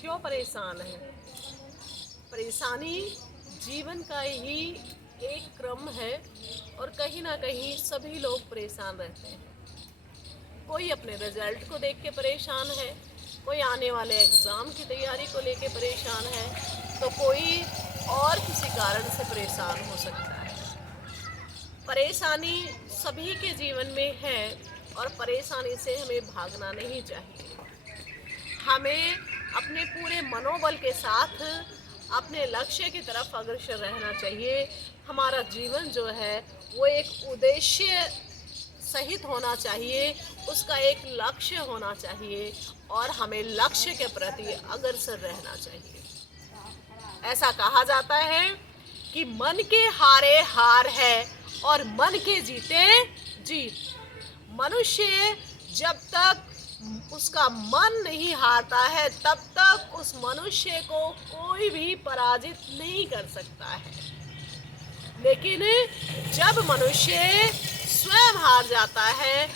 क्यों परेशान है? परेशानी जीवन का ही एक क्रम है और कहीं ना कहीं सभी लोग परेशान रहते हैं। कोई अपने रिजल्ट को देख के परेशान है, कोई आने वाले एग्ज़ाम की तैयारी को लेके परेशान है, तो कोई और किसी कारण से परेशान हो सकता है। परेशानी सभी के जीवन में है और परेशानी से हमें भागना नहीं चाहिए। हमें अपने पूरे मनोबल के साथ अपने लक्ष्य की तरफ अग्रसर रहना चाहिए। हमारा जीवन जो है वो एक उद्देश्य सहित होना चाहिए, उसका एक लक्ष्य होना चाहिए और हमें लक्ष्य के प्रति अग्रसर रहना चाहिए। ऐसा कहा जाता है कि मन के हारे हार है और मन के जीते जीत। मनुष्य जब तक उसका मन नहीं हारता है तब तक उस मनुष्य को कोई भी पराजित नहीं कर सकता है। लेकिन जब मनुष्य स्वयं हार जाता है,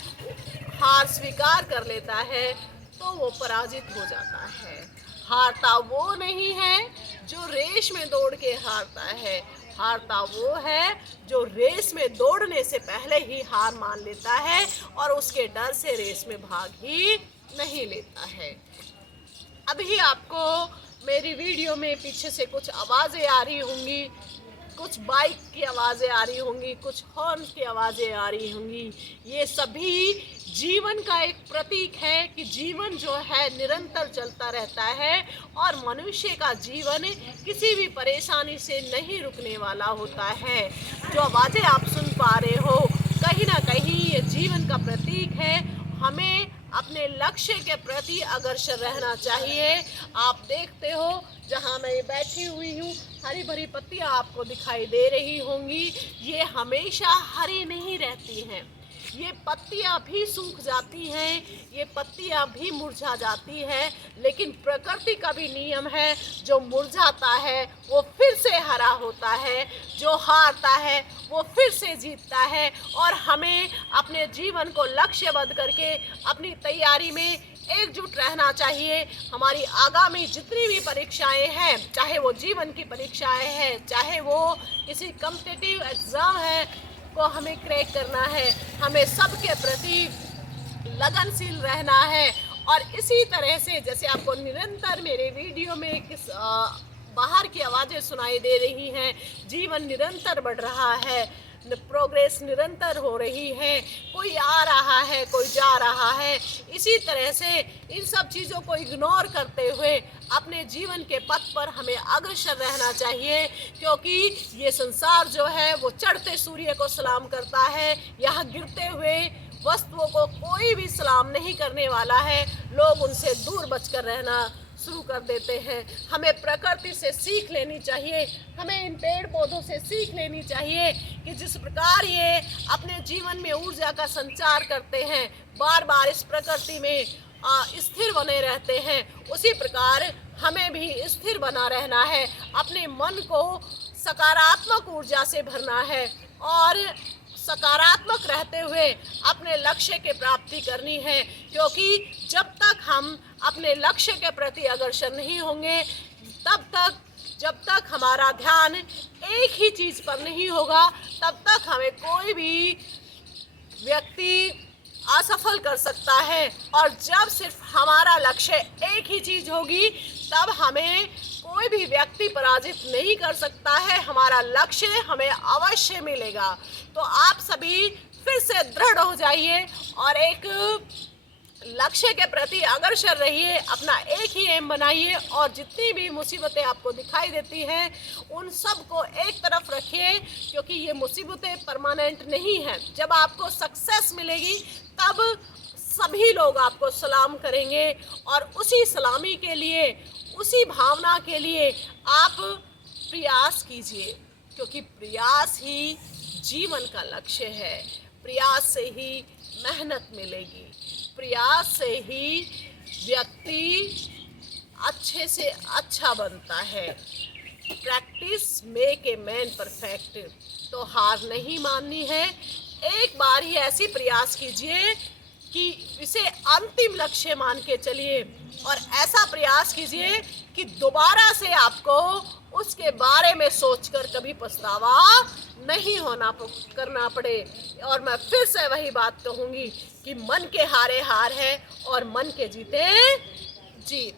हार स्वीकार कर लेता है, तो वो पराजित हो जाता है। हारता वो नहीं है जो रेस में दौड़ के हारता है, हारता वो है जो रेस में दौड़ने से पहले ही हार मान लेता है और उसके डर से रेस में भाग ही नहीं लेता है। अभी आपको मेरी वीडियो में पीछे से कुछ आवाज़ें आ रही होंगी, कुछ बाइक की आवाज़ें आ रही होंगी, कुछ हॉर्न की आवाज़ें आ रही होंगी। ये सभी जीवन का एक प्रतीक है कि जीवन जो है निरंतर चलता रहता है और मनुष्य का जीवन किसी भी परेशानी से नहीं रुकने वाला होता है। जो आवाज़ें आप सुन पा रहे हो, कहीं ना कहीं ये जीवन का प्रतीक है। हमें अपने लक्ष्य के प्रति अग्रसर रहना चाहिए। आप देखते हो जहाँ मैं बैठी हुई हूँ, हरी भरी पत्तियाँ आपको दिखाई दे रही होंगी। ये हमेशा हरी नहीं रहती हैं, ये पत्तियाँ भी सूख जाती हैं, ये पत्तियाँ भी मुरझा जाती हैं, लेकिन प्रकृति का भी नियम है, जो मुरझाता है वो फिर से हरा होता है, जो हारता है वो फिर से जीतता है। और हमें अपने जीवन को लक्ष्यबद्ध करके अपनी तैयारी में एकजुट रहना चाहिए। हमारी आगामी जितनी भी परीक्षाएं हैं, चाहे वो जीवन की परीक्षाएं हैं, चाहे वो किसी कॉम्पिटिटिव एग्ज़ाम है को हमें क्रैक करना है, हमें सबके प्रति लगनशील रहना है। और इसी तरह से जैसे आपको निरंतर मेरे वीडियो में बाहर की आवाज़ें सुनाई दे रही हैं, जीवन निरंतर बढ़ रहा है, प्रोग्रेस निरंतर हो रही है, कोई आ रहा है कोई जा रहा है। इसी तरह से इन सब चीज़ों को इग्नोर करते हुए अपने जीवन के पथ पर हमें अग्रसर रहना चाहिए, क्योंकि ये संसार जो है वो चढ़ते सूर्य को सलाम करता है, यहाँ गिरते हुए वस्तुओं को कोई भी सलाम नहीं करने वाला है। लोग उनसे दूर बचकर रहना शुरू कर देते हैं। हमें प्रकृति से सीख लेनी चाहिए, हमें इन पेड़ पौधों से सीख लेनी चाहिए कि जिस प्रकार ये अपने जीवन में ऊर्जा का संचार करते हैं, बार बार इस प्रकृति में स्थिर बने रहते हैं, उसी प्रकार हमें भी स्थिर बना रहना है। अपने मन को सकारात्मक ऊर्जा से भरना है और सकारात्मक रहते हुए अपने लक्ष्य की प्राप्ति करनी है, क्योंकि जब तक हम अपने लक्ष्य के प्रति अग्रसर नहीं होंगे, जब तक हमारा ध्यान एक ही चीज़ पर नहीं होगा, तब तक हमें कोई भी व्यक्ति असफल कर सकता है। और जब सिर्फ हमारा लक्ष्य एक ही चीज़ होगी, तब हमें कोई भी व्यक्ति पराजित नहीं कर सकता है। हमारा लक्ष्य हमें अवश्य मिलेगा। तो आप सभी फिर से दृढ़ हो जाइए और एक लक्ष्य के प्रति अग्रसर रहिए, अपना एक ही एम बनाइए और जितनी भी मुसीबतें आपको दिखाई देती हैं उन सब को एक तरफ रखिए, क्योंकि ये मुसीबतें परमानेंट नहीं हैं। जब आपको सक्सेस मिलेगी तब सभी लोग आपको सलाम करेंगे और उसी सलामी के लिए, उसी भावना के लिए आप प्रयास कीजिए, क्योंकि प्रयास ही जीवन का लक्ष्य है। प्रयास से ही मेहनत मिलेगी, प्रयास से ही व्यक्ति अच्छे से अच्छा बनता है। Practice make a man perfect. तो हार नहीं माननी है, एक बार ही ऐसी प्रयास कीजिए कि इसे अंतिम लक्ष्य मान के चलिए और ऐसा प्रयास कीजिए कि दोबारा से आपको उसके बारे में सोचकर कभी पछतावा नहीं करना पड़े। और मैं फिर से वही बात कहूँगी कि मन के हारे हार है और मन के जीते जीत।